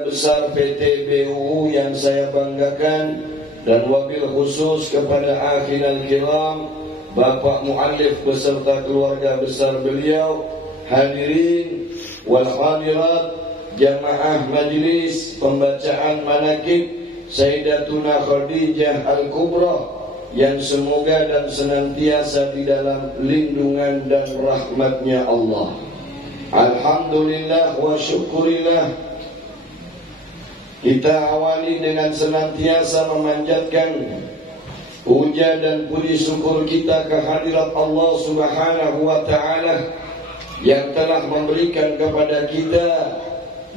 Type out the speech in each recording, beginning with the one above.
besar PT BUU yang saya banggakan, dan wabil khusus kepada akhirul kiram Bapak Mu'allif beserta keluarga besar beliau, hadirin wal hadirat, jamaah majlis pembacaan manaqib Sayyidatuna Khadijah Al-Kubra yang semoga dan senantiasa di dalam lindungan dan rahmatnya Allah. Alhamdulillah wa syukurillah. Kita awali dengan senantiasa memanjatkan puja dan puji syukur kita kehadirat Allah Subhanahu wa ta'ala yang telah memberikan kepada kita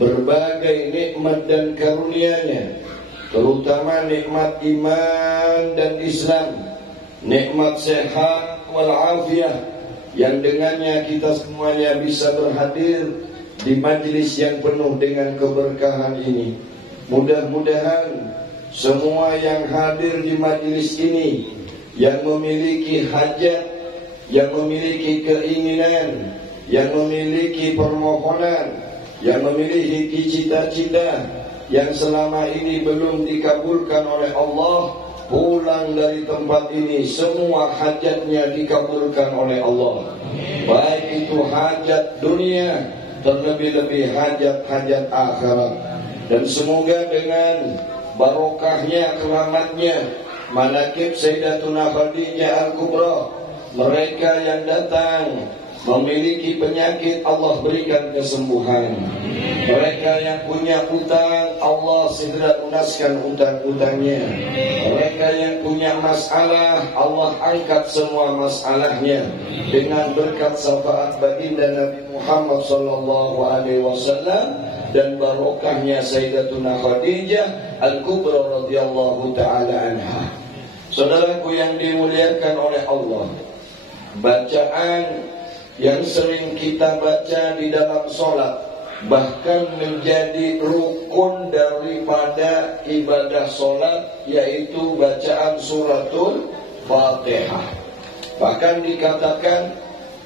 berbagai nikmat dan karunia-Nya, terutama nikmat iman dan Islam, nikmat sehat walafiat yang dengannya kita semuanya bisa berhadir di majlis yang penuh dengan keberkahan ini. Mudah-mudahan semua yang hadir di majlis ini, yang memiliki hajat, yang memiliki keinginan, yang memiliki permohonan, yang memiliki cita-cita yang selama ini belum dikabulkan oleh Allah, pulang dari tempat ini semua hajatnya dikabulkan oleh Allah. Baik itu hajat dunia, terlebih-lebih hajat-hajat akhirat. Dan semoga dengan barokahnya, keramatnya manaqib Sayyidatuna Khadijah Al-Kubra, mereka yang datang memiliki penyakit Allah berikan kesembuhan. Mereka yang punya utang Allah segera lunaskan utang-utangnya. Mereka yang punya masalah Allah angkat semua masalahnya dengan berkat syafaat baginda Nabi Muhammad sallallahu alaihi wasallam dan barokahnya Sayyidatuna Khadijah Al-Kubra radhiyallahu ta'ala anha. Saudaraku yang dimuliakan oleh Allah, bacaan yang sering kita baca di dalam solat bahkan menjadi rukun daripada ibadah solat, yaitu bacaan suratul Fatihah. Bahkan dikatakan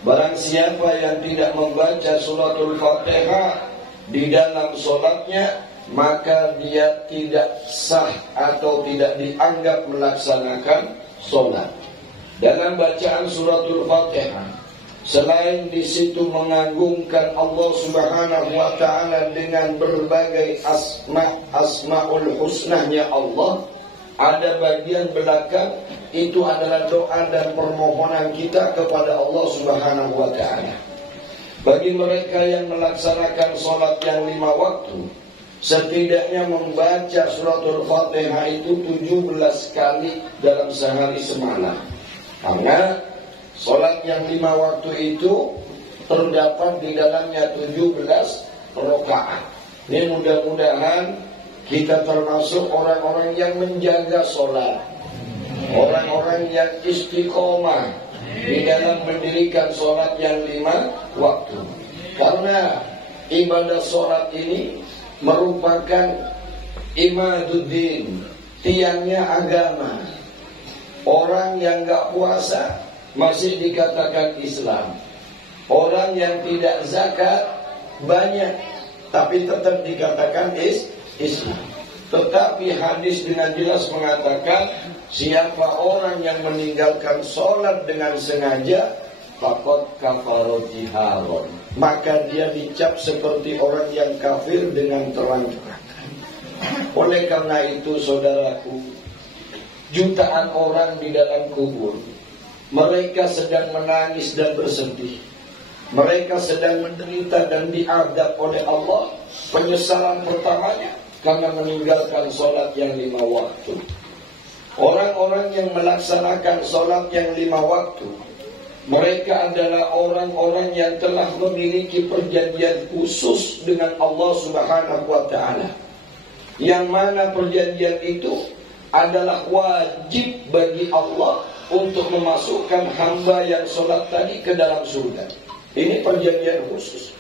barang siapa yang tidak membaca suratul Fatihah di dalam solatnya, maka dia tidak sah atau tidak dianggap melaksanakan solat. Dalam bacaan suratul Fatihah, selain di situ mengagungkan Allah Subhanahu wa ta'ala dengan berbagai asmaul husnahnya Allah, ada bagian belakang itu adalah doa dan permohonan kita kepada Allah Subhanahu wa ta'ala. Bagi mereka yang melaksanakan sholat yang 5 waktu, setidaknya membaca suratul Fatihah itu 17 kali dalam sehari semalam. Karena sholat yang 5 waktu itu terdapat di dalamnya 17 rakaat. Ini mudah-mudahan kita termasuk orang-orang yang menjaga sholat, orang-orang yang istiqomah di dalam mendirikan sholat yang 5 waktu. Karena ibadah sholat ini merupakan imaduddin, tiangnya agama. Orang yang gak puasa masih dikatakan Islam. Orang yang tidak zakat banyak, tapi tetap dikatakan Islam. Tetapi hadis dengan jelas mengatakan, siapa orang yang meninggalkan sholat dengan sengaja, faqad kafara jiharon, maka dia dicap seperti orang yang kafir dengan terang-terangan. Oleh karena itu saudaraku, jutaan orang di dalam kubur, mereka sedang menangis dan bersedih. Mereka sedang menderita dan diadab oleh Allah. Penyesalan pertamanya karena meninggalkan sholat yang 5 waktu. Orang-orang yang melaksanakan sholat yang 5 waktu, mereka adalah orang-orang yang telah memiliki perjanjian khusus dengan Allah Subhanahu wa ta'ala, yang mana perjanjian itu adalah wajib bagi Allah untuk memasukkan hamba yang sholat tadi ke dalam surga. Ini perjanjian khusus.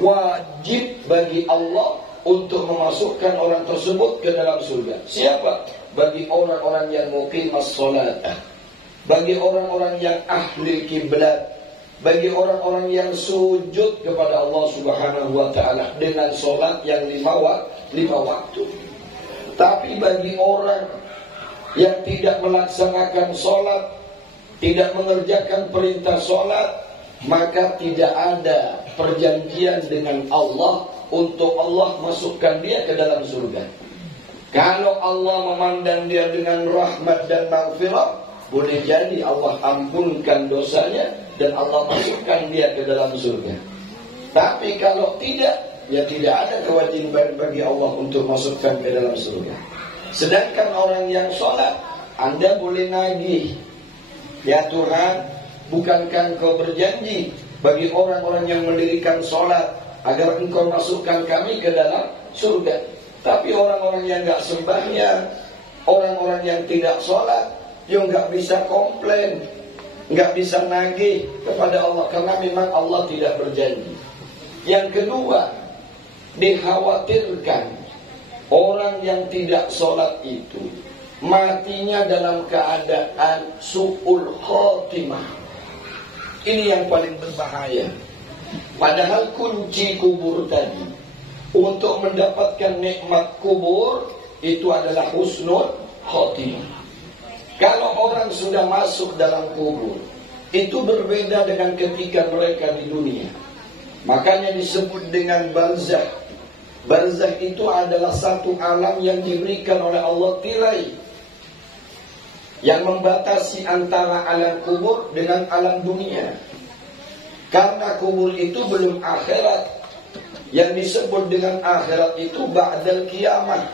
Wajib bagi Allah untuk memasukkan orang tersebut ke dalam surga. Siapa? Bagi orang-orang yang muqimas sholat, bagi orang-orang yang ahli kiblat, bagi orang-orang yang sujud kepada Allah Subhanahu wa ta'ala dengan sholat yang 5 5 waktu. Tapi bagi orang yang tidak melaksanakan sholat, tidak mengerjakan perintah sholat, maka tidak ada perjanjian dengan Allah untuk Allah masukkan dia ke dalam surga. Kalau Allah memandang dia dengan rahmat dan maghfirah, boleh jadi Allah ampunkan dosanya dan Allah masukkan dia ke dalam surga. Tapi kalau tidak, ya tidak ada kewajiban bagi Allah untuk masukkan ke dalam surga. Sedangkan orang yang sholat, Anda boleh nagih, ya Tuhan, bukankah Engkau berjanji bagi orang-orang yang mendirikan sholat agar Engkau masukkan kami ke dalam surga? Tapi orang-orang yang gak sembahyang, orang-orang yang tidak sholat, yang gak bisa komplain, gak bisa nagih kepada Allah, karena memang Allah tidak berjanji. Yang kedua, dikhawatirkan orang yang tidak sholat itu matinya dalam keadaan su'ul khotimah. Ini yang paling berbahaya. Padahal kunci kubur tadi untuk mendapatkan nikmat kubur itu adalah husnul khotimah. Kalau orang sudah masuk dalam kubur, itu berbeda dengan ketika mereka di dunia. Makanya disebut dengan barzakh. Barzakh itu adalah satu alam yang diberikan oleh Allah tirai, yang membatasi antara alam kubur dengan alam dunia. Karena kubur itu belum akhirat. Yang disebut dengan akhirat itu ba'dal kiamat.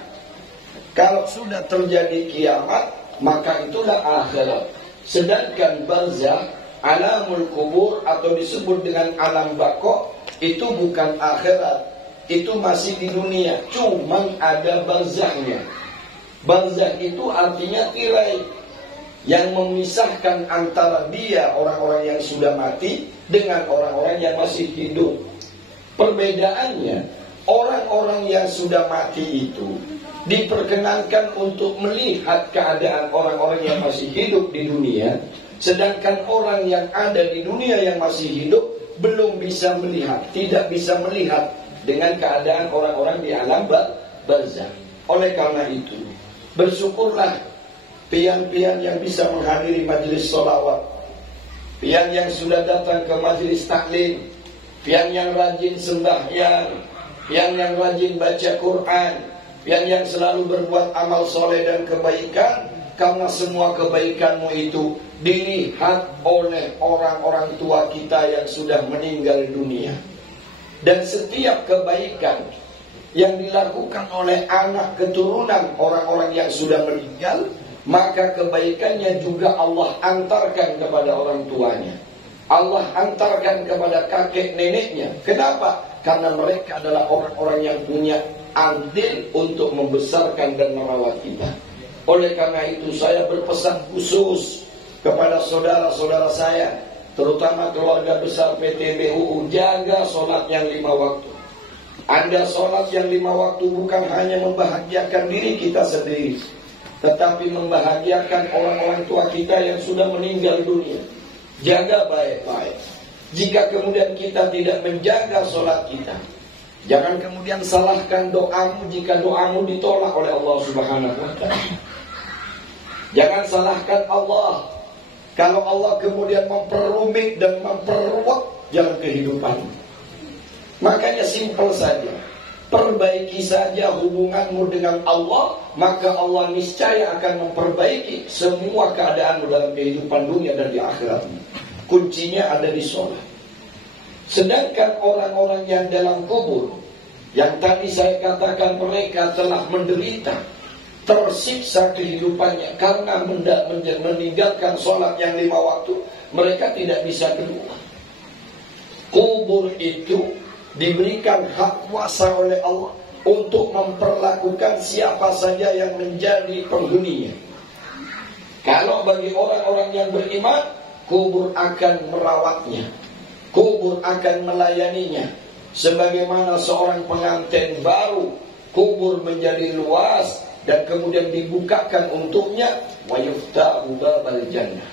Kalau sudah terjadi kiamat, maka itulah akhirat. Sedangkan barzakh, alamul kubur atau disebut dengan alam baqo, itu bukan akhirat, itu masih di dunia, cuman ada barzakhnya. Barzakh itu artinya tirai yang memisahkan antara dia, orang-orang yang sudah mati, dengan orang-orang yang masih hidup. Perbedaannya, orang-orang yang sudah mati itu diperkenankan untuk melihat keadaan orang-orang yang masih hidup di dunia, sedangkan orang yang ada di dunia yang masih hidup belum bisa melihat, tidak bisa melihat dengan keadaan orang-orang di alam barzakh. Oleh karena itu, bersyukurlah pian-pian yang bisa menghadiri majelis sholawat, pian yang sudah datang ke majelis taklim, pian yang rajin sembahyang, pian yang rajin baca Quran, pian yang selalu berbuat amal soleh dan kebaikan. Karena semua kebaikanmu itu dilihat oleh orang-orang tua kita yang sudah meninggal dunia. Dan setiap kebaikan yang dilakukan oleh anak keturunan orang-orang yang sudah meninggal, maka kebaikannya juga Allah antarkan kepada orang tuanya, Allah antarkan kepada kakek neneknya. Kenapa? Karena mereka adalah orang-orang yang punya andil untuk membesarkan dan merawat kita. Oleh karena itu saya berpesan khusus kepada saudara-saudara saya, terutama keluarga besar PTBUU, jaga sholat yang 5 waktu. Anda sholat yang 5 waktu bukan hanya membahagiakan diri kita sendiri, tetapi membahagiakan orang-orang tua kita yang sudah meninggal dunia. Jaga baik-baik. Jika kemudian kita tidak menjaga sholat kita, jangan kemudian salahkan doamu jika doamu ditolak oleh Allah Subhanahu wa ta'ala. Jangan salahkan Allah kalau Allah kemudian memperumit dan memperruwet jalan kehidupan. Makanya simpel saja, perbaiki saja hubunganmu dengan Allah, maka Allah niscaya akan memperbaiki semua keadaanmu dalam kehidupan dunia dan di akhiratmu. Kuncinya ada di sholat. Sedangkan orang-orang yang dalam kubur, yang tadi saya katakan mereka telah menderita, tersiksa kehidupannya karena meninggalkan sholat yang 5 waktu, mereka tidak bisa keluar. Kubur itu diberikan hak kuasa oleh Allah untuk memperlakukan siapa saja yang menjadi penghuninya. Kalau bagi orang-orang yang beriman, kubur akan merawatnya, kubur akan melayaninya. Sebagaimana seorang pengantin baru, kubur menjadi luas dan kemudian dibukakan untuknya, wa yuftahu babal jannah.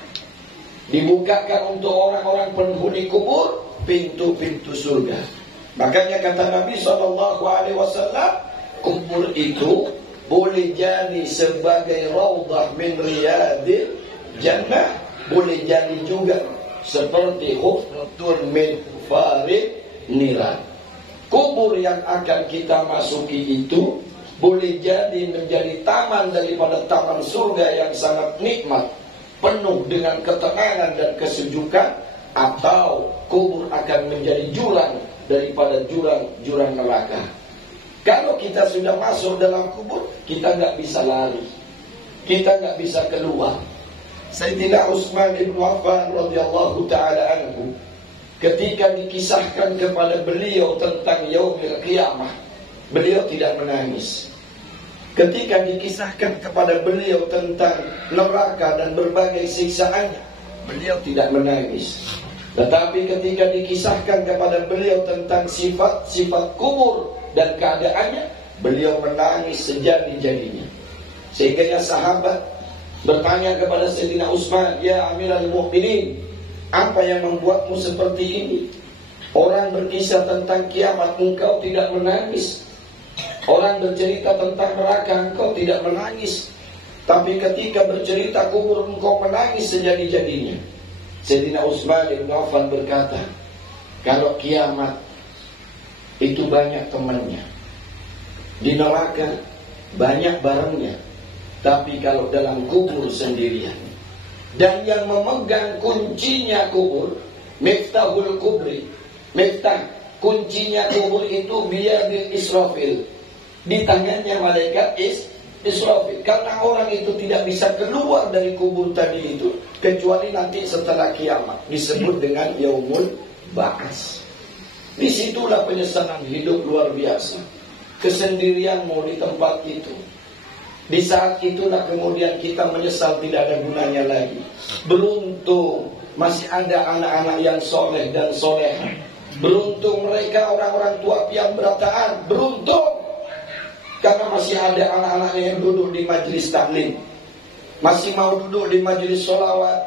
Dibukakan untuk orang-orang penghuni kubur pintu-pintu surga. Makanya kata Nabi SAW, kubur itu boleh jadi sebagai raudhah min riyadil jannah, boleh jadi juga seperti hufratun min farid niran. Kubur yang akan kita masuki itu boleh jadi menjadi taman daripada taman surga yang sangat nikmat, penuh dengan ketenangan dan kesejukan, atau kubur akan menjadi jurang daripada jurang neraka. Kalau kita sudah masuk dalam kubur, kita nggak bisa lari, kita nggak bisa keluar. Sayyidina Utsman bin Affan radhiyallahu taala anhu, ketika dikisahkan kepada beliau tentang yaumil qiyamah, beliau tidak menangis. Ketika dikisahkan kepada beliau tentang neraka dan berbagai siksaannya, beliau tidak menangis. Tetapi ketika dikisahkan kepada beliau tentang sifat-sifat kubur dan keadaannya, beliau menangis sejadi-jadinya. Sehingga sahabat bertanya kepada Sayyidina Utsman, "Ya Amirul Mukminin, apa yang membuatmu seperti ini? Orang berkisah tentang kiamat, engkau tidak menangis. Orang bercerita tentang neraka, engkau tidak menangis. Tapi ketika bercerita kubur, engkau menangis sejadi-jadinya." Sayyidina Utsman bin Affan berkata, kalau kiamat itu banyak temannya, di neraka banyak barangnya, tapi kalau dalam kubur sendirian. Dan yang memegang kuncinya kubur, miftahul kubri, miftah kuncinya kubur itu biyadil Israfil, di tangannya malaikat Israfil. Karena orang itu tidak bisa keluar dari kubur tadi itu kecuali nanti setelah kiamat, disebut dengan yaumul ba'ats. Disitulah penyesalan hidup luar biasa, kesendirianmu di tempat itu. Di saat itulah kemudian kita menyesal tidak ada gunanya lagi. Beruntung masih ada anak-anak yang soleh dan soleha. Beruntung mereka orang-orang tua pian berataan. Beruntung karena masih ada anak-anak yang duduk di majelis taklim, masih mau duduk di majelis sholawat,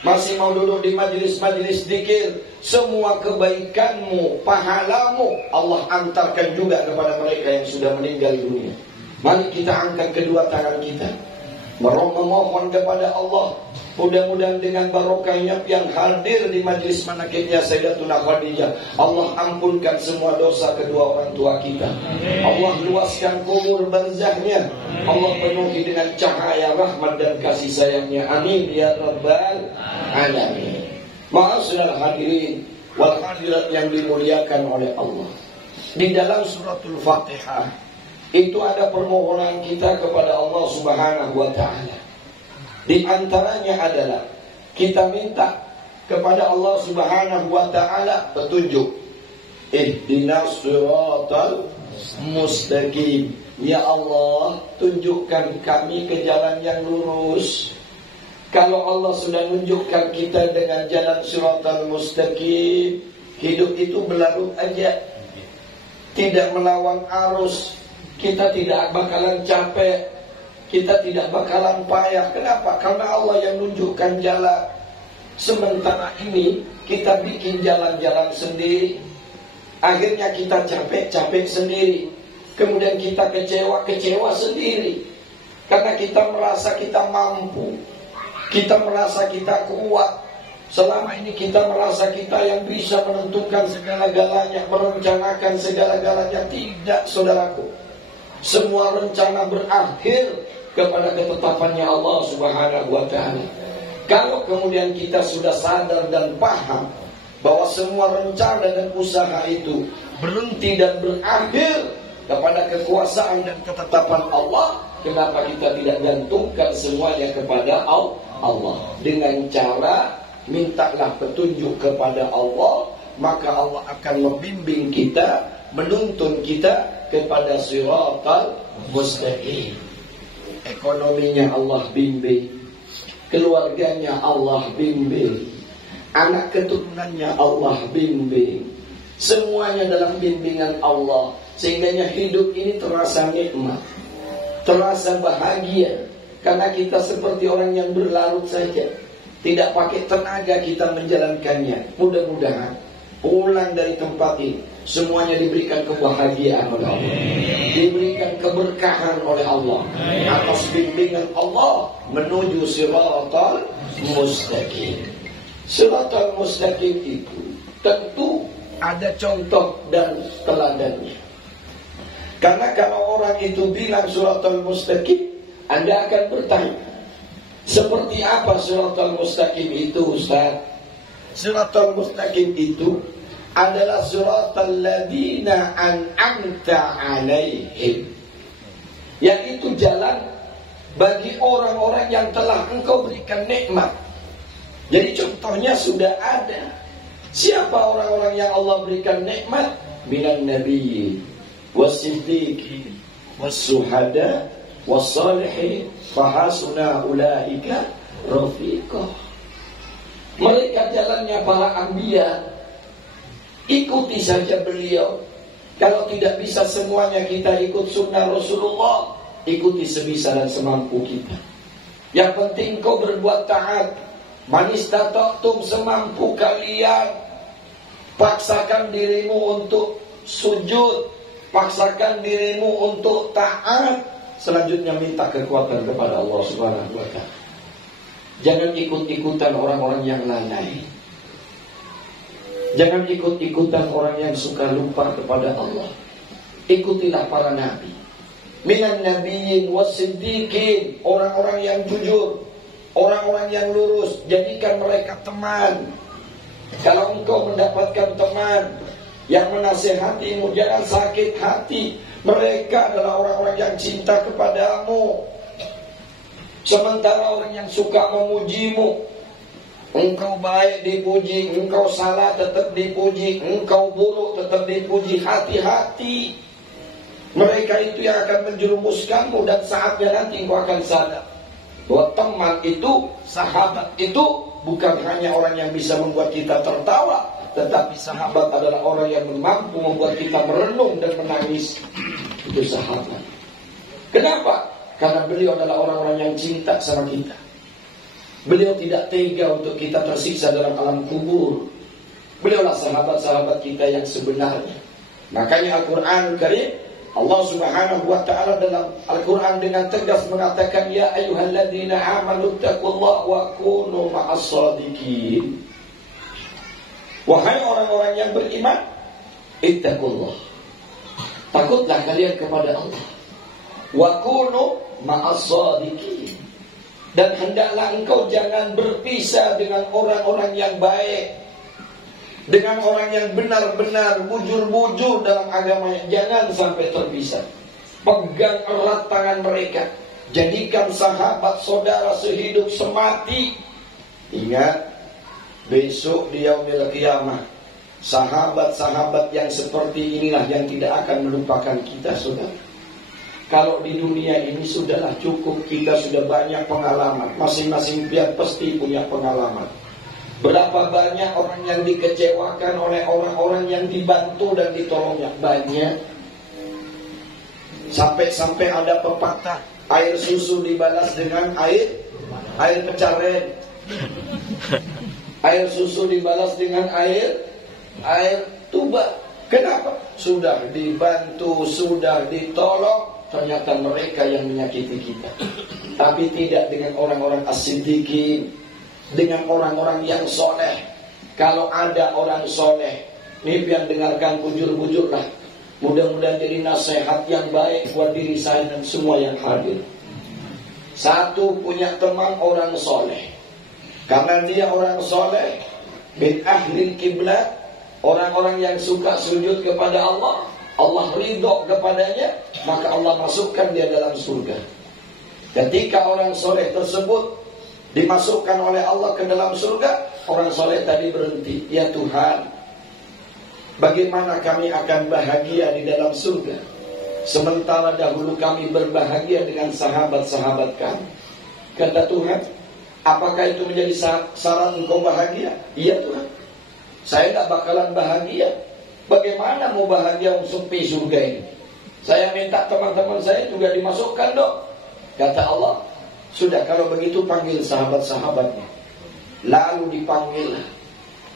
masih mau duduk di majelis-majelis zikir. Semua kebaikanmu, pahalamu Allah antarkan juga kepada mereka yang sudah meninggal dunia. Mari kita angkat kedua tangan kita, memohon kepada Allah, mudah-mudahan dengan barokahnya yang hadir di majlis manakibnya Sayyidatuna Khadijah, Allah ampunkan semua dosa kedua orang tua kita. Allah luaskan kubur barzahnya, Allah penuhi dengan cahaya rahmat dan kasih sayangnya. Amin ya rabbal alamin. Ma'asyiral hadirin wal hadirat yang dimuliakan oleh Allah, di dalam suratul Fatihah itu ada permohonan kita kepada Allah Subhanahu wa ta'ala. Di antaranya adalah kita minta kepada Allah Subhanahu wa ta'ala petunjuk. Ihdinas siratal mustaqim. Ya Allah, tunjukkan kami ke jalan yang lurus. Kalau Allah sudah menunjukkan kita dengan jalan siratal mustaqim, hidup itu berlalu aja, tidak melawan arus. Kita tidak bakalan capek, kita tidak bakalan payah. Kenapa? Karena Allah yang menunjukkan jalan. Sementara ini kita bikin jalan-jalan sendiri, akhirnya kita capek sendiri, kemudian kita kecewa sendiri. Karena kita merasa kita mampu, kita merasa kita kuat. Selama ini kita merasa kita yang bisa menentukan segala-galanya, merencanakan segala-galanya. Tidak, saudaraku. Semua rencana berakhir kepada ketetapannya Allah Subhanahu wa ta'ala. Kalau kemudian kita sudah sadar dan paham bahwa semua rencana dan usaha itu berhenti dan berakhir kepada kekuasaan dan ketetapan Allah, kenapa kita tidak gantungkan semuanya kepada Allah? Dengan cara mintalah petunjuk kepada Allah, maka Allah akan membimbing kita, menuntun kita kepada siratal mustaqim. Ekonominya Allah bimbing, keluarganya Allah bimbing, anak keturunannya Allah bimbing, semuanya dalam bimbingan Allah. Sehingganya hidup ini terasa nikmat, terasa bahagia, karena kita seperti orang yang berlarut saja, tidak pakai tenaga kita menjalankannya. Mudah-mudahan pulang dari tempat ini semuanya diberikan kebahagiaan oleh Allah, diberikan keberkahan oleh Allah atas bimbingan Allah menuju siratal mustaqim. Siratal mustaqim itu tentu ada contoh dan teladannya. Karena kalau orang itu bilang siratal mustaqim, Anda akan bertanya, seperti apa siratal mustaqim itu, Ustaz? Siratal mustaqim itu adalah siratal ladzina an'amta alaihim, yaitu jalan bagi orang-orang yang telah Engkau berikan nikmat. Jadi contohnya sudah ada. Siapa orang-orang yang Allah berikan nikmat? Minan nabiyyin was-siddiqin was-suhada was-salihin fahasuna ulaika rafiqah. Mereka jalannya para anbiya. Ikuti saja beliau. Kalau tidak bisa semuanya kita ikut sunnah Rasulullah, ikuti sebisa dan semampu kita. Yang penting kau berbuat taat. Manistata'tum, semampu kalian. Paksakan dirimu untuk sujud, paksakan dirimu untuk taat. Selanjutnya minta kekuatan kepada Allah Subhanahu wa ta'ala. Jangan ikut-ikutan orang-orang yang lalai. Jangan ikut-ikutan orang yang suka lupa kepada Allah. Ikutilah para nabi. Minan nabiyyin was-siddiqin, orang-orang yang jujur, orang-orang yang lurus. Jadikan mereka teman. Kalau engkau mendapatkan teman yang menasihatimu, jangan sakit hati. Mereka adalah orang-orang yang cinta kepadamu. Sementara orang yang suka memujimu, engkau baik dipuji, engkau salah tetap dipuji, engkau buruk tetap dipuji. Hati-hati. Mereka itu yang akan menjerumuskanmu, dan saatnya nanti engkau akan sadar bahwa teman itu, sahabat itu bukan hanya orang yang bisa membuat kita tertawa, tetapi sahabat adalah orang yang mampu membuat kita merenung dan menangis. Itu sahabat. Kenapa? Karena beliau adalah orang-orang yang cinta sama kita. Beliau tidak tega untuk kita tersiksa dalam alam kubur. Beliaulah sahabat-sahabat kita yang sebenarnya. Makanya Al-Quran Karim, Allah Subhanahu wa ta'ala dalam Al-Quran dengan tegas mengatakan, ya ayyuhalladzina amanu taqullaha wa kunu ma'as-shadiqin. Wahai orang-orang yang beriman, ittaqullah, takutlah kalian kepada Allah. Wa kunu ma'as-shadiqin, dan hendaklah engkau jangan berpisah dengan orang-orang yang baik, dengan orang yang benar-benar bujur-bujur dalam agamanya. Jangan sampai terpisah. Pegang erat tangan mereka, jadikan sahabat saudara sehidup semati. Ingat, besok di yaumil qiyamah, sahabat-sahabat yang seperti inilah yang tidak akan melupakan kita, saudara. Kalau di dunia ini sudahlah cukup, kita sudah banyak pengalaman. Masing-masing pihak pasti punya pengalaman. Berapa banyak orang yang dikecewakan oleh orang-orang yang dibantu dan ditolongnya. Banyak. Sampai-sampai ada pepatah, air susu dibalas dengan air pecaren. Air susu dibalas dengan air tuba. Kenapa? Sudah dibantu, sudah ditolong, ternyata mereka yang menyakiti kita. Tapi tidak dengan orang-orang as-siddiqin, dengan orang-orang yang soleh. Kalau ada orang soleh, ini biar dengarkan, bujur-bujurlah. Mudah-mudahan jadi nasihat yang baik buat diri saya dan semua yang hadir. Satu, punya teman orang soleh. Karena dia orang soleh, bin ahlil kiblat, orang-orang yang suka sujud kepada Allah, Allah ridho kepadanya, maka Allah masukkan dia dalam surga. Ketika orang soleh tersebut dimasukkan oleh Allah ke dalam surga, orang soleh tadi berhenti. Ya Tuhan, bagaimana kami akan bahagia di dalam surga, sementara dahulu kami berbahagia dengan sahabat-sahabat kami. Kata Tuhan, apakah itu menjadi syarat engkau bahagia? Iya Tuhan, saya tak bakalan bahagia. Bagaimana mau bahagia sepi surga ini? Saya minta teman-teman saya juga dimasukkan dong. Kata Allah, sudah kalau begitu panggil sahabat-sahabatnya. Lalu dipanggil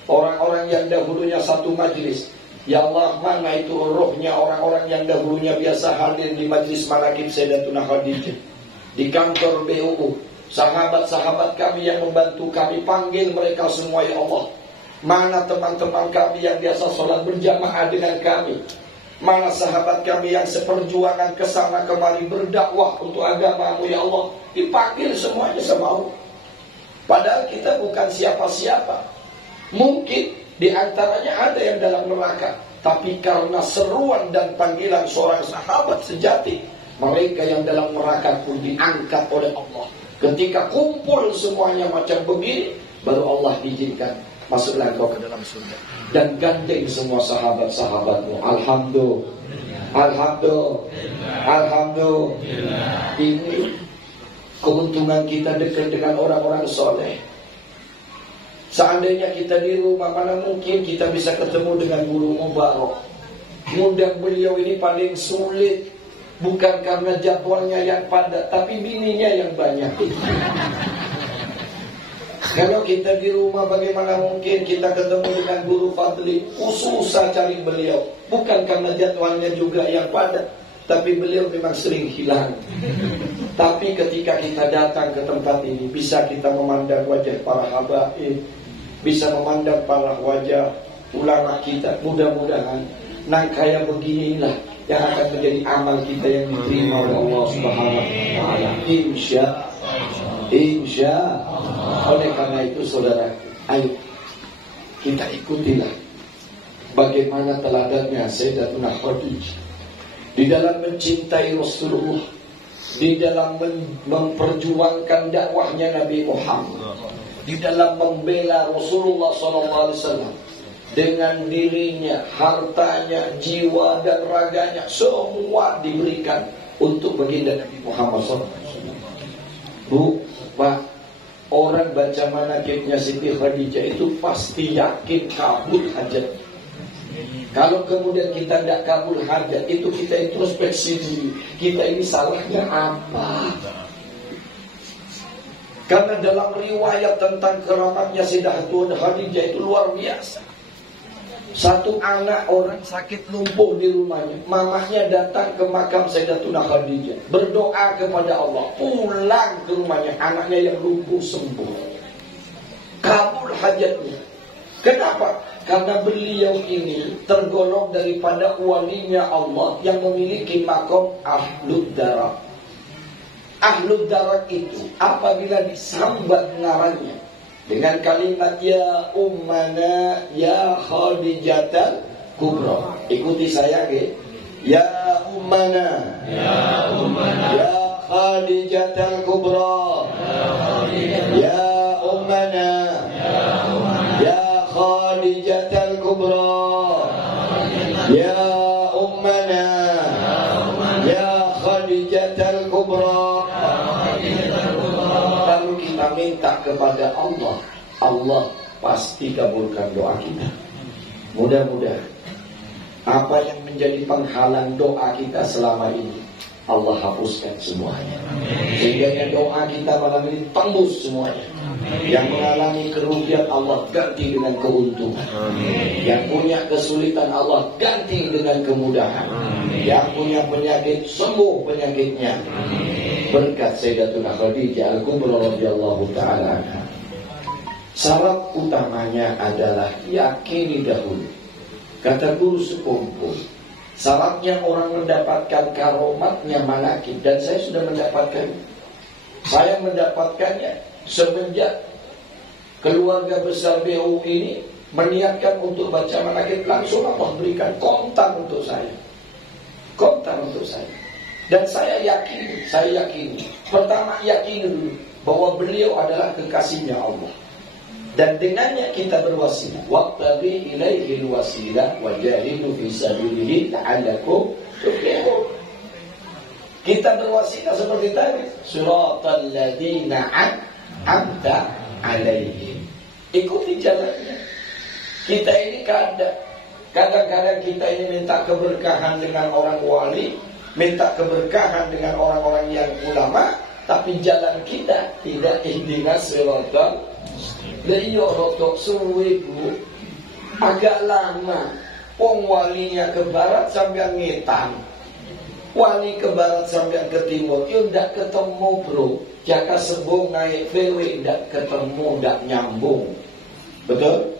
orang-orang yang dahulunya satu majlis, Ya Allah, mana itu rohnya orang-orang yang dahulunya biasa hadir di majlis manaqib Sayyidatuna Khadijah, di kantor BUU, sahabat-sahabat kami yang membantu kami, panggil mereka semua ya Allah. Mana teman-teman kami yang biasa sholat berjamaah dengan kami, mana sahabat kami yang seperjuangan kesana kemari berdakwah untuk agama-Mu ya Allah. Dipanggil semuanya sama Allah. Padahal kita bukan siapa-siapa. Mungkin di antaranya ada yang dalam neraka, tapi karena seruan dan panggilan seorang sahabat sejati, mereka yang dalam neraka pun diangkat oleh Allah. Ketika kumpul semuanya macam begini, baru Allah izinkan, masuklah kau ke dalam surga. Dan gandeng semua sahabat-sahabatmu. Alhamdulillah, Alhamdulillah, Alhamdulillah. Ini keuntungan kita dekat dengan orang-orang soleh. Seandainya kita di rumah, mana mungkin kita bisa ketemu dengan Guru Mubarak. Ngundang beliau ini paling sulit, bukan karena jadwalnya yang padat, tapi bininya yang banyak. Kalau kita di rumah, bagaimana mungkin kita ketemu dengan Guru Fadli? Susah cari beliau, bukan karena jadwalnya juga yang padat, tapi beliau memang sering hilang. Tapi ketika kita datang ke tempat ini, bisa kita memandang wajah para habaib, bisa memandang para wajah ulama kita. Mudah-mudahan nang kayak beginilah yang akan menjadi amal kita yang diterima oleh Allah Subhanahu wa taala. Insya. Oleh karena itu saudara, ayo kita ikutilah bagaimana teladannya Sayyidatuna Khadijah di dalam mencintai Rasulullah, di dalam memperjuangkan dakwahnya Nabi Muhammad, di dalam membela Rasulullah SAW dengan dirinya, hartanya, jiwa dan raganya, semua diberikan untuk baginda Nabi Muhammad SAW. Bu, Pak, orang baca manaqibnya Siti Khadijah itu pasti yakin kabul hajat. Kalau kemudian kita tidak kabul hajat, itu kita introspeksi diri, kita ini salahnya apa? Karena dalam riwayat tentang keramatnya Sayyidatuna Khadijah itu luar biasa. Satu anak orang sakit lumpuh di rumahnya, mamahnya datang ke makam Sayyidatuna Khadijah, berdoa kepada Allah, pulang ke rumahnya, anaknya yang lumpuh sembuh, kabul hajatnya. Kenapa? Karena beliau ini tergolong daripada walinya Allah yang memiliki makom ahlud darat. Ahlud darat itu apabila disambat ngarannya dengan kalimat ya ummana ya Khadijatal Kubra. Ikuti saya ke. Ya ummana ya Khadijatal Kubra. Ya ummana ya Khadijatal Kubra. Ya ummana ya Khadijatal Kubra. Lalu kita minta kepada Allah, Allah pasti kabulkan doa kita. Mudah-mudahan apa yang menjadi penghalang doa kita selama ini Allah hapuskan semuanya, sehingga doa kita malam ini tembus semuanya. Yang mengalami kerugian Allah ganti dengan keuntungan. Yang punya kesulitan Allah ganti dengan kemudahan. Yang punya penyakit sembuh penyakitnya berkat Sayyidatuna Khadijah Al-Kubra radhiyallahu ta'ala anha. Syarat utamanya adalah yakini dahulu. Kata guru sepupu, syaratnya orang mendapatkan karomatnya manaqib, dan saya sudah mendapatkan. Saya mendapatkannya semenjak keluarga besar BU ini meniatkan untuk baca manaqib, langsung Allah berikan kontan untuk saya. Kontan untuk saya. Dan saya yakin. Pertama yakin dulu bahwa beliau adalah kekasihnya Allah. Dan dengannya kita berwasilah. Waqtabi ilaihil wasilah wajahidu fi sabilihi la'allakum tuflihun. Kita berwasilah seperti tadi. Siratal ladzina an'amta alaihim. Ikuti jalannya. Kita ini kadang-kadang kita ini minta keberkahan dengan orang wali, minta keberkahan dengan orang-orang yang ulama, tapi jalan kita tidak ihdinas siratal. Beliau rotok suwi bu, agak lama. Wong walinya ke barat sampean ngetan, wali ke barat sampean ke timur, yo ndak ketemu bro. Jaka sebung naik VW ndak ketemu, ndak nyambung. Betul?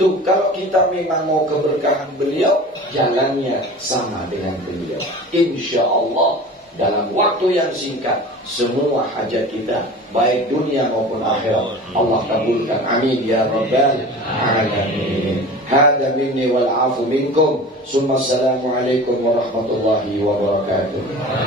Tuh, kalau kita memang mau keberkahan beliau, jalannya sama dengan beliau. Insya Allah dalam waktu yang singkat semua hajat kita, baik dunia maupun akhirat, Allah kabulkan. Amin ya rabbal alamin. Hada minni wal afu minkum. Summa assalamualaikum warahmatullahi wabarakatuh.